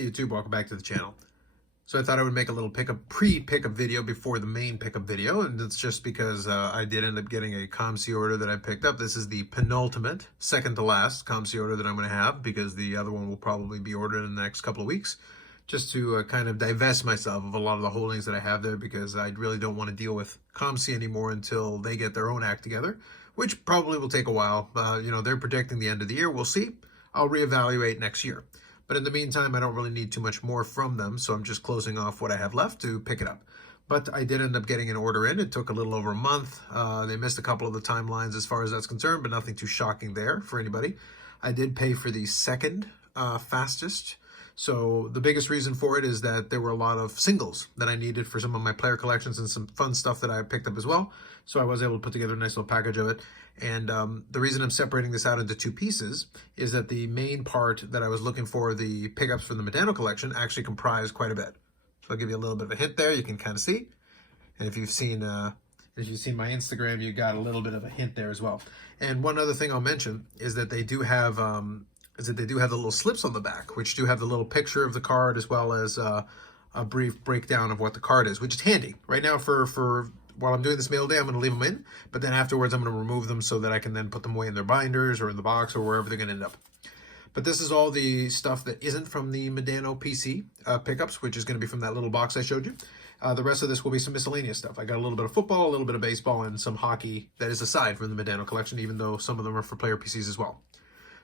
Hey YouTube, welcome back to the channel. So I thought I would make a little pre-pickup video before the main pickup video, and it's just because I did end up getting a COMC order that I picked up. This is the penultimate, second to last COMC order that I'm going to have, because the other one will probably be ordered in the next couple of weeks, just to kind of divest myself of a lot of the holdings that I have there, because I really don't want to deal with COMC anymore until they get their own act together, which probably will take a while. They're predicting the end of the year. We'll see. I'll reevaluate next year. But in the meantime, I don't really need too much more from them, so I'm just closing off what I have left to pick it up. But I did end up getting an order in. It took a little over a month. They missed a couple of the timelines as far as that's concerned, but nothing too shocking there for anybody. I did pay for the second fastest. So the biggest reason for it is that there were a lot of singles that I needed for some of my player collections and some fun stuff that I picked up as well. So I was able to put together a nice little package of it. And the reason I'm separating this out into two pieces is that the main part that I was looking for, the pickups from the Modano collection, actually comprise quite a bit. So I'll give you a little bit of a hint there. You can kind of see. And if you've seen my Instagram, you got a little bit of a hint there as well. And one other thing I'll mention is that they do have the little slips on the back, which do have the little picture of the card as well as a brief breakdown of what the card is, which is handy. Right now for while I'm doing this mail day, I'm going to leave them in, but then afterwards I'm going to remove them so that I can then put them away in their binders or in the box or wherever they're going to end up. But this is all the stuff that isn't from the Modano PC pickups, which is going to be from that little box I showed you. The rest of this will be some miscellaneous stuff. I got a little bit of football, a little bit of baseball, and some hockey that is aside from the Modano collection, even though some of them are for player PCs as well.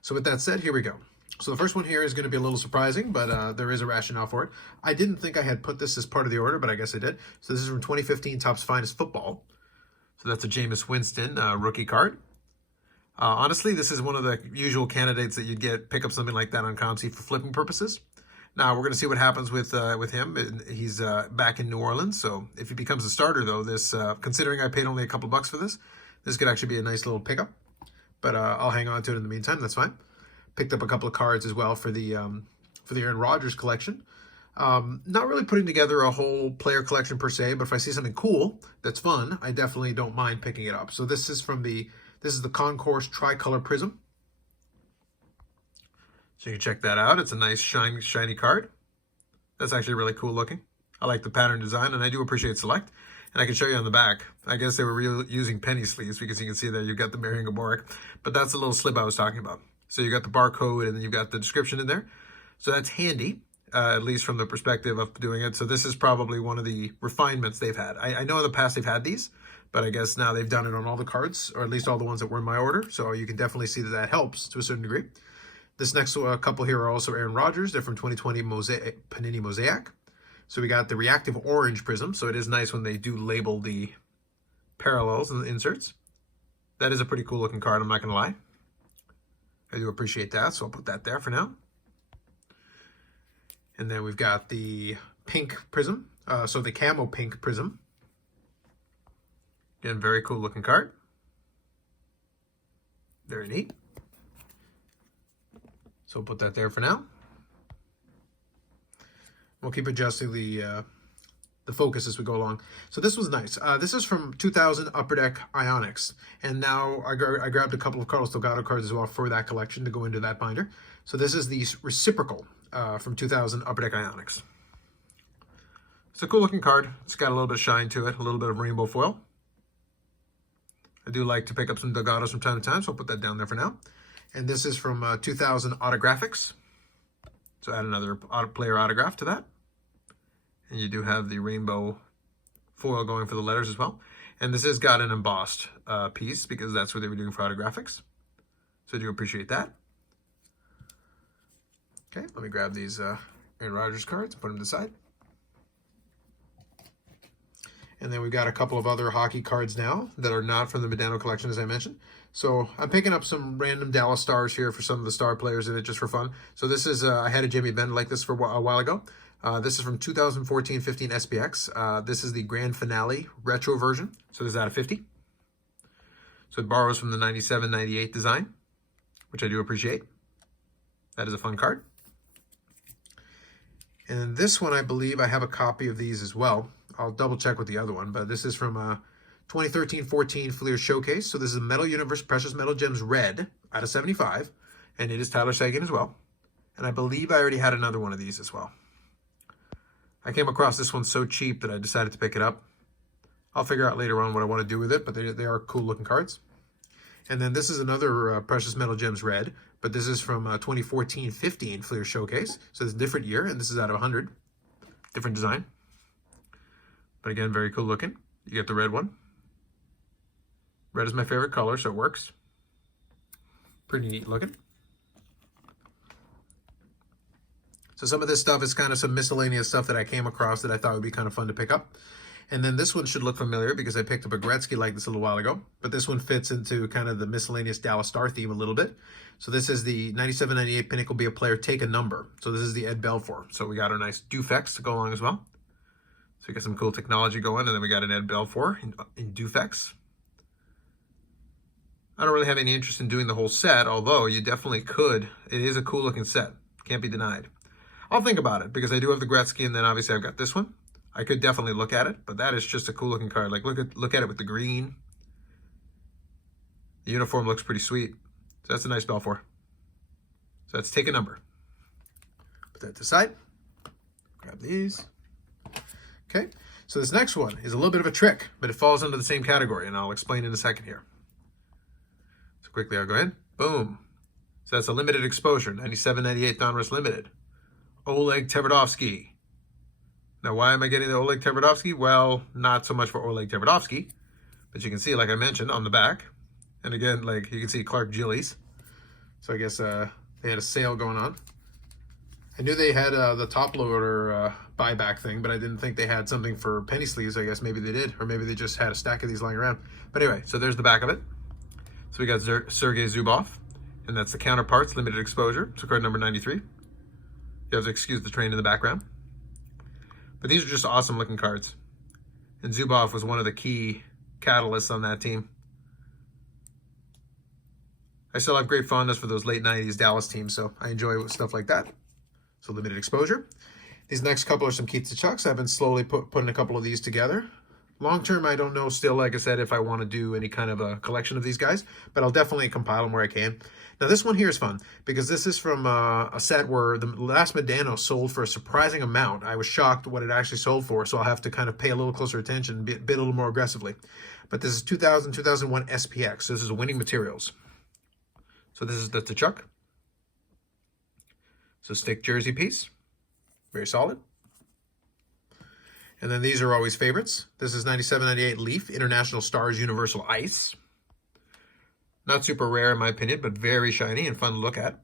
So with that said, here we go. So the first one here is going to be a little surprising, but there is a rationale for it. I didn't think I had put this as part of the order, but I guess I did. So this is from 2015 Topps Finest Football. So that's a Jameis Winston rookie card. Honestly, this is one of the usual candidates that you'd pick up something like that on COMC for flipping purposes. Now, we're going to see what happens with him. He's back in New Orleans, so if he becomes a starter, though, this considering I paid only a couple bucks for this could actually be a nice little pickup. But I'll hang on to it in the meantime. That's fine. Picked up a couple of cards as well for the Aaron Rodgers collection. Not really putting together a whole player collection per se, but if I see something cool that's fun, I definitely don't mind picking it up. So this is the Concourse Tricolor Prism. So you can check that out. It's a nice shiny card. That's actually really cool looking. I like the pattern design, and I do appreciate Select. And I can show you on the back. I guess they were using penny sleeves, because you can see there you've got the Marion Gaborik, but that's the little slip I was talking about. So you got the barcode and then you've got the description in there. So that's handy, at least from the perspective of doing it. So this is probably one of the refinements they've had. I know in the past they've had these, but I guess now they've done it on all the cards, or at least all the ones that were in my order. So you can definitely see that helps to a certain degree. This next couple here are also Aaron Rodgers. They're from 2020 Panini Mosaic. So we got the reactive orange prism. So it is nice when they do label the parallels and the inserts. That is a pretty cool looking card, I'm not going to lie. I do appreciate that, so I'll put that there for now. And then we've got the pink prism, so the camo pink prism. Again, very cool looking card. Very neat. So we'll put that there for now. We'll keep adjusting the focus as we go along. So this was nice. This is from 2000 Upper Deck Ionics. And now I grabbed a couple of Carlos Delgado cards as well for that collection to go into that binder. So this is the reciprocal from 2000 Upper Deck Ionics. It's a cool looking card. It's got a little bit of shine to it, a little bit of rainbow foil. I do like to pick up some Delgados from time to time, so I'll put that down there for now. And this is from 2000 Autographics. So add another player autograph to that. And you do have the rainbow foil going for the letters as well. And this has got an embossed piece, because that's what they were doing for autographics. So I do appreciate that. Okay, let me grab these Aaron Rodgers cards and put them to the side. And then we've got a couple of other hockey cards now that are not from the Modano collection, as I mentioned. So I'm picking up some random Dallas Stars here for some of the star players in it, just for fun. So this is, I had a Jamie Benn like this for a while ago. This is from 2014-15 SPX. This is the grand finale retro version. So this is out of 50. So it borrows from the 97-98 design, which I do appreciate. That is a fun card. And this one, I believe I have a copy of these as well. I'll double check with the other one, but this is from 2013-14 Fleer Showcase. So this is Metal Universe Precious Metal Gems Red out of 75, and it is Tyler Seguin as well. And I believe I already had another one of these as well. I came across this one so cheap that I decided to pick it up. I'll figure out later on what I want to do with it, but they are cool looking cards. And then this is another Precious Metal Gems Red, but this is from 2014-15 Fleer Showcase. So it's a different year, and this is out of 100. Different design. But again, very cool looking. You get the red one. Red is my favorite color, so it works. Pretty neat looking. So some of this stuff is kind of some miscellaneous stuff that I came across that I thought would be kind of fun to pick up. And then this one should look familiar because I picked up a Gretzky like this a little while ago. But this one fits into kind of the miscellaneous Dallas Star theme a little bit. So this is the 97-98 Pinnacle Be a Player, Take a Number. So this is the Ed Belfour. So we got our nice Dufex to go along as well. So we got some cool technology going. And then we got an Ed Belfour in Dufex. I don't really have any interest in doing the whole set, although you definitely could. It is a cool looking set. Can't be denied. I'll think about it because I do have the Gretzky, and then obviously I've got this one. I could definitely look at it, but that is just a cool looking card. Like look at it with the green. The uniform looks pretty sweet. So that's a nice Belfour. So let's take a number. Put that to the side. Grab these. Okay, so this next one is a little bit of a trick, but it falls under the same category, and I'll explain in a second here. So quickly I'll go ahead. Boom. So that's a limited exposure, 97-98 Donruss Limited. Oleg Tverdovsky. Now, why am I getting the Oleg Tverdovsky? Well, not so much for Oleg Tverdovsky, but you can see, like I mentioned, on the back. And again, like you can see Clark Gillies. So I guess they had a sale going on. I knew they had the top loader buyback thing, but I didn't think they had something for penny sleeves. I guess maybe they did, or maybe they just had a stack of these lying around. But anyway, so there's the back of it. So we got Sergey Zuboff, and that's the Counterparts Limited Exposure. So card number 93. You have to excuse the train in the background. But these are just awesome looking cards. And Zuboff was one of the key catalysts on that team. I still have great fondness for those late 90s Dallas teams, so I enjoy stuff like that. So limited exposure. These next couple are some Keats to Chucks. I've been slowly putting a couple of these together. Long term, I don't know still, like I said, if I want to do any kind of a collection of these guys, but I'll definitely compile them where I can. Now, this one here is fun because this is from a set where the last Modano sold for a surprising amount. I was shocked what it actually sold for, so I'll have to kind of pay a little closer attention, bid a little more aggressively. But this is 2000-2001 SPX. So this is winning materials. So this is the Tkachuk. So stick jersey piece. Very solid. And then these are always favorites. This is 97-98 Leaf International Stars Universal Ice. Not super rare in my opinion, but very shiny and fun to look at.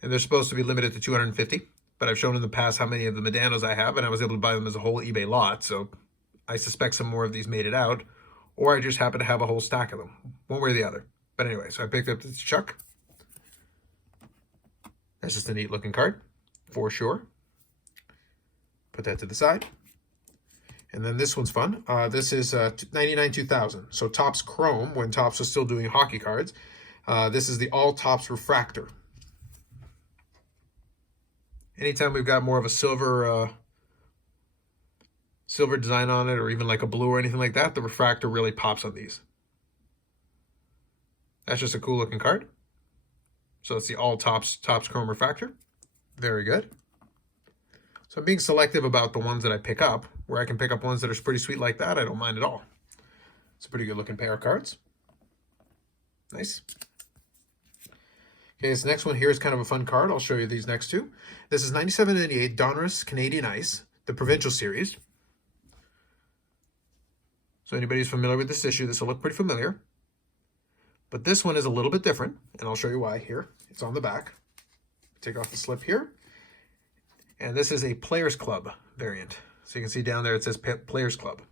And they're supposed to be limited to 250, but I've shown in the past how many of the Modanos I have, and I was able to buy them as a whole eBay lot, so I suspect some more of these made it out, or I just happen to have a whole stack of them, one way or the other. But anyway, so I picked up this Chuck. That's just a neat looking card, for sure. Put that to the side. And then this one's fun. This is 99-2000. So Topps Chrome, when Topps was still doing hockey cards. This is the All Topps Refractor. Anytime we've got more of a silver design on it, or even like a blue or anything like that, the refractor really pops on these. That's just a cool looking card. So it's the All Topps Chrome Refractor. Very good. So I'm being selective about the ones that I pick up. Where I can pick up ones that are pretty sweet like that, I don't mind at all. It's a pretty good looking pair of cards. Nice. Okay, this next one here is kind of a fun card. I'll show you these next two. This is 97-98 Donruss Canadian Ice, the Provincial Series. So anybody who's familiar with this issue, this will look pretty familiar. But this one is a little bit different, and I'll show you why here. It's on the back. Take off the slip here. And this is a Players Club variant. So you can see down there it says Players Club.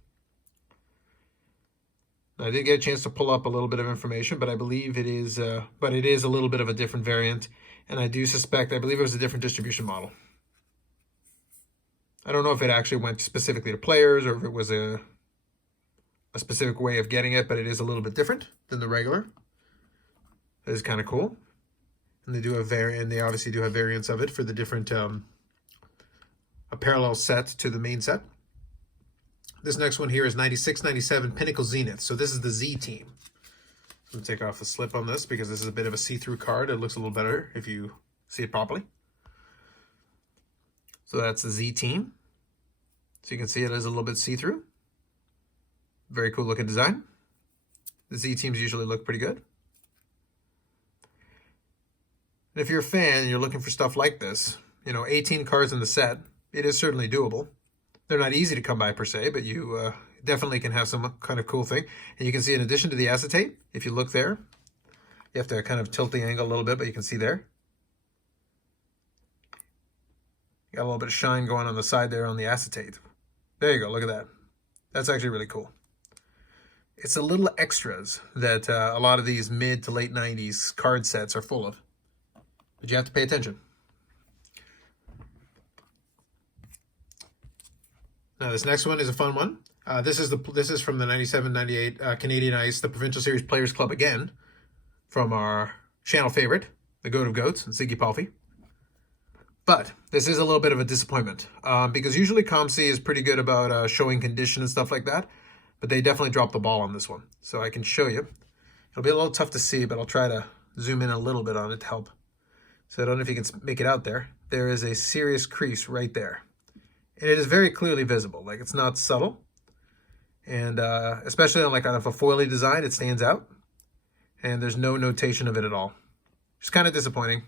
Now, I did get a chance to pull up a little bit of information, but I believe it is a little bit of a different variant. And I do suspect, I believe it was a different distribution model. I don't know if it actually went specifically to players or if it was a specific way of getting it, but it is a little bit different than the regular. That is kind of cool. And they do have they obviously do have variants of it for the different a parallel set to the main set. This next one here is 96-97 Pinnacle Zenith. So this is the Z team. I'm going to take off the slip on this because this is a bit of a see-through card. It looks a little better if you see it properly. So that's the Z team. So you can see it is a little bit see-through. Very cool looking design. The Z teams usually look pretty good. And if you're a fan and you're looking for stuff like this, 18 cards in the set, it is certainly doable. They're not easy to come by per se, but you definitely can have some kind of cool thing. And you can see in addition to the acetate, if you look there, you have to kind of tilt the angle a little bit, but you can see there. You got a little bit of shine going on the side there on the acetate. There you go, look at that. That's actually really cool. It's the little extras that a lot of these mid to late 90s card sets are full of. But you have to pay attention. Now this next one is a fun one. This is from the 97-98 Canadian Ice, the Provincial Series Players Club again, from our channel favorite, the Goat of Goats, Ziggy Palffy. But this is a little bit of a disappointment because usually COMC is pretty good about showing condition and stuff like that, but they definitely dropped the ball on this one. So I can show you. It'll be a little tough to see, but I'll try to zoom in a little bit on it to help. So I don't know if you can make it out there. There is a serious crease right there. And it is very clearly visible, like it's not subtle. And especially on kind of a foily design, it stands out. And there's no notation of it at all. It's kind of disappointing.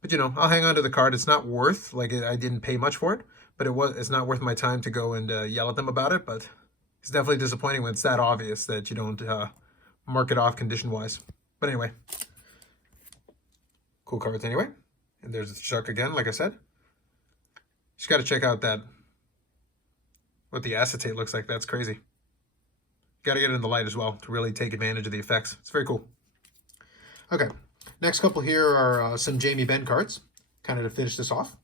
But I'll hang on to the card. It's not worth, I didn't pay much for it, but it's not worth my time to go and yell at them about it. But it's definitely disappointing when it's that obvious that you don't mark it off condition-wise. But anyway, cool cards anyway. And there's the shark again, like I said. Just got to check out what the acetate looks like. That's crazy. Got to get it in the light as well to really take advantage of the effects. It's very cool. Okay, next couple here are some Jamie Benn cards, kind of to finish this off.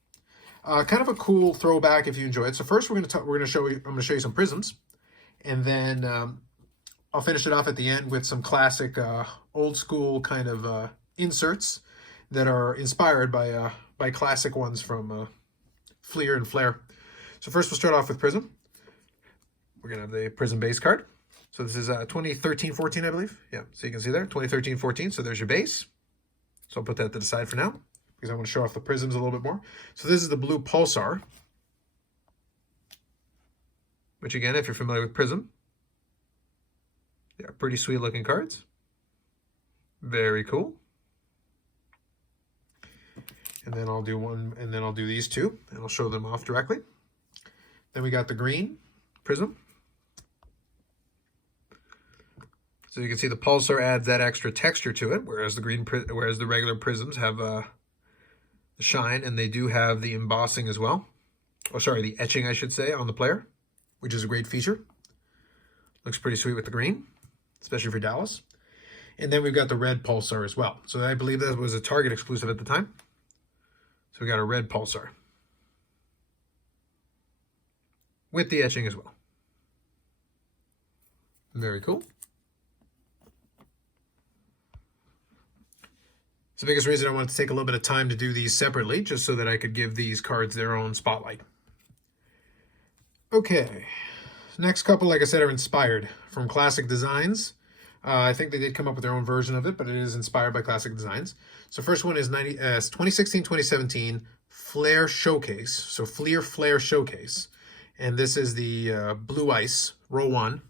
Kind of a cool throwback if you enjoy it. So first I'm going to show you some Prisms, and then I'll finish it off at the end with some classic old school kind of inserts that are inspired by classic ones from Fleer and Flair. So first we'll start off with Prism. We're going to have the Prism base card. So this is 2013-14, I believe. Yeah, so you can see there, 2013-14. So there's your base. So I'll put that to the side for now because I want to show off the Prisms a little bit more. So this is the blue Pulsar, which again, if you're familiar with Prism, yeah, pretty sweet looking cards. Very cool. And then I'll do one, and then I'll do these two, and I'll show them off directly. Then we got the green Prism. So you can see the Pulsar adds that extra texture to it, whereas the regular Prisms have the shine, and they do have the embossing as well. Oh, sorry, the etching, I should say, on the player, which is a great feature. Looks pretty sweet with the green, especially for Dallas. And then we've got the red Pulsar as well. So I believe that was a Target exclusive at the time. So we got a red Pulsar with the etching as well. Very cool. It's the biggest reason I wanted to take a little bit of time to do these separately, just so that I could give these cards their own spotlight. Okay, next couple, like I said, are inspired from classic designs. I think they did come up with their own version of it, but it is inspired by classic designs. So first one is 2016-2017 Flair Showcase. So Flair Showcase. And this is the Blue Ice, row 1.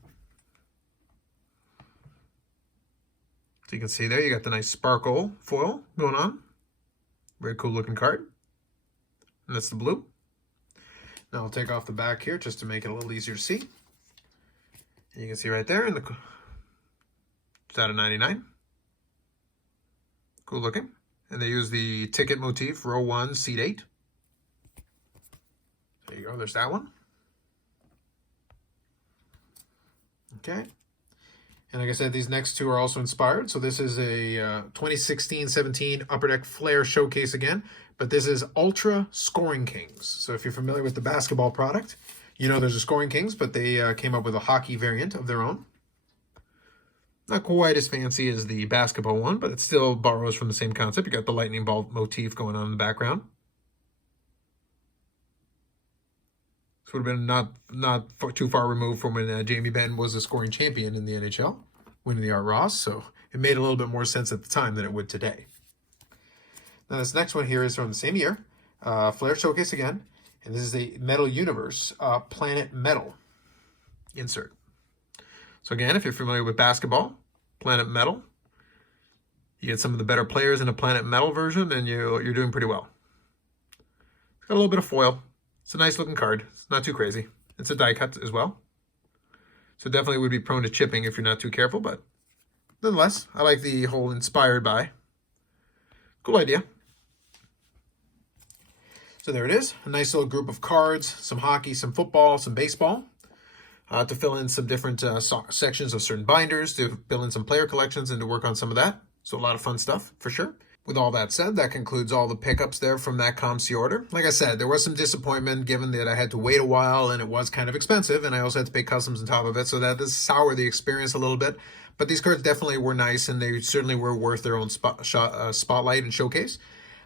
So you can see there, you got the nice sparkle foil going on. Very cool looking card. And that's the blue. Now I'll take off the back here just to make it a little easier to see. And you can see right there, it's out of 99. Cool looking. And they use the ticket motif, row 1, seat 8. There you go, there's that one. Okay. And like I said, these next two are also inspired. So this is a 2016-17 Upper Deck Flair Showcase again, but this is Ultra Scoring Kings. So if you're familiar with the basketball product, you know there's a Scoring Kings, but they came up with a hockey variant of their own. Not quite as fancy as the basketball one, but it still borrows from the same concept. You got the lightning bolt motif going on in the background. This would have been not too far removed from when Jamie Benn was a scoring champion in the NHL, winning the Art Ross. So it made a little bit more sense at the time than it would today. Now this next one here is from the same year, Flair Showcase again, and this is a Metal Universe Planet Metal insert. So again, if you're familiar with basketball, Planet Metal, you get some of the better players in a Planet Metal version, and you're doing pretty well. It's got a little bit of foil. It's a nice looking card. It's not too crazy. It's a die cut as well. So definitely would be prone to chipping if you're not too careful, but nonetheless, I like the whole inspired by. Cool idea. So there it is. A nice little group of cards, some hockey, some football, some baseball. To fill in some different sections of certain binders, to fill in some player collections and to work on some of that. So a lot of fun stuff for sure. With all that said, that concludes all the pickups there from that COMC order. Like I said, there was some disappointment given that I had to wait a while and it was kind of expensive, and I also had to pay customs on top of it, so that does sour the experience a little bit. But these cards definitely were nice, and they certainly were worth their own spotlight and showcase.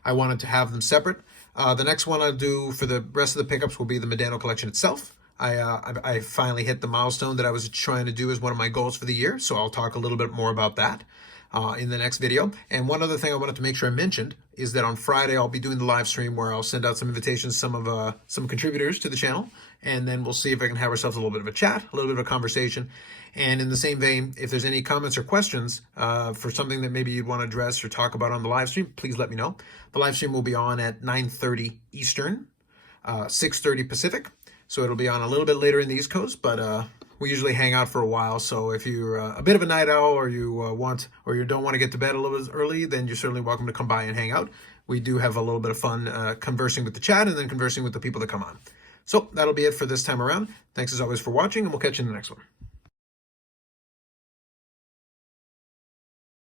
I wanted to have them separate. The next one I'll do for the rest of the pickups will be the Modano collection itself. I finally hit the milestone that I was trying to do as one of my goals for the year, so I'll talk a little bit more about that in the next video. And one other thing I wanted to make sure I mentioned is that on Friday I'll be doing the live stream where I'll send out some invitations to some contributors to the channel, and then we'll see if I can have ourselves a little bit of a chat, a little bit of a conversation. And in the same vein, if there's any comments or questions for something that maybe you'd want to address or talk about on the live stream, please let me know. The live stream will be on at 9:30 Eastern, 6:30 Pacific. So it'll be on a little bit later in the East Coast, but we usually hang out for a while. So if you're a bit of a night owl, or you don't want to get to bed a little bit early, then you're certainly welcome to come by and hang out. We do have a little bit of fun conversing with the chat and then conversing with the people that come on. So that'll be it for this time around. Thanks as always for watching, and we'll catch you in the next one.